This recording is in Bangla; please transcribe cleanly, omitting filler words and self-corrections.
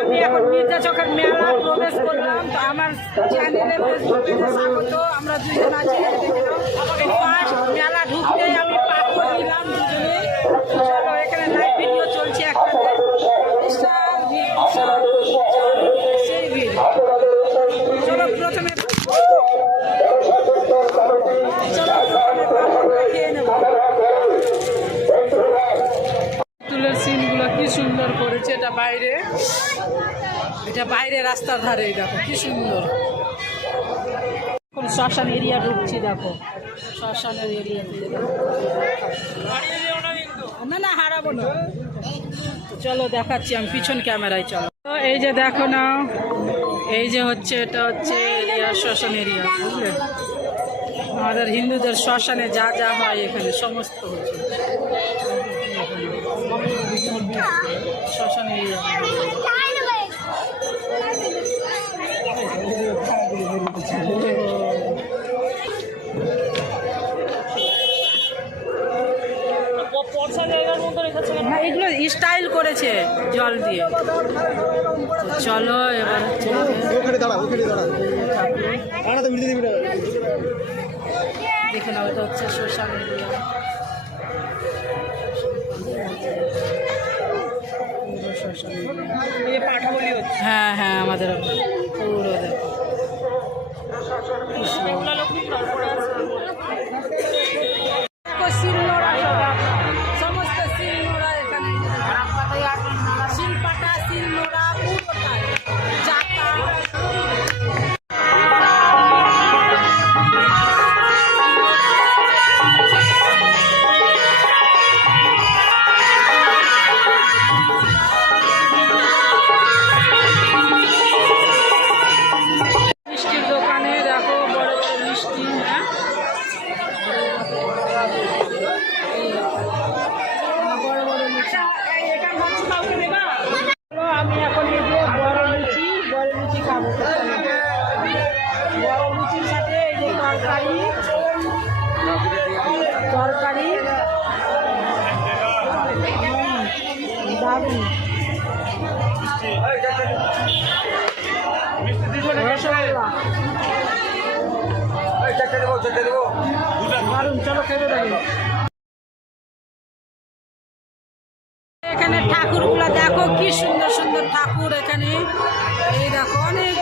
আমি এখন মির্জা চকের মেলা প্রবেশ করলাম। তো আমার চ্যানেলে স্বাগত। আমরা দুজন আছি। ফার্স্ট মেলা ঢুকতেই আমি পাক করে দিলাম দুজনে। চলো, এখানে লাইভ ভিডিও চলছে একটা, সেই ভিড়। চলো প্রথমে খেয়ে নেব। তুলের সিনগুলো কি সুন্দর করেছে। এটা বাইরে রাস্তার ধারে। দেখো কি সুন্দর। এখন শ্মশান এরিয়া ঢুকছি। দেখো শ্মশানের এরিয়াতে না হারাবো না। চলো দেখাচ্ছি আমি পিছন ক্যামেরায়। চলো, তো এই যে দেখো না, এই যে হচ্ছে এটা হচ্ছে এরিয়া, শ্মশান এরিয়া। বুঝলে, আমাদের হিন্দুদের শ্মশানে যা যা হয় এখানে সমস্ত হচ্ছে শ্মশান এরিয়া। এগুলো স্টাইল করেছে জল দিয়ে। চলো এবার দেখে নাও, এটা হচ্ছে শ্মশান এরিয়া। হ্যাঁ হ্যাঁ, আমাদের পুরো দেখো সমস্ত শিলনোড়া এখানে, শিলপাটা শিলনোড়া পুরোটাই জাতা। মিষ্টির দোকানে দেখো বড় বড় মিষ্টি। হ্যাঁ, বড় বড় মিষ্টি। আমি এখন এই যে বড় লুচি খাবো। বড় লুচির সাথে এই যে তরকারি দারুণ। রসগোল্লা দারুণ। চলো খেতে দেখি। এখানে ঠাকুরগুলা দেখো কি সুন্দর সুন্দর ঠাকুর এখানে। এই দেখো অনেক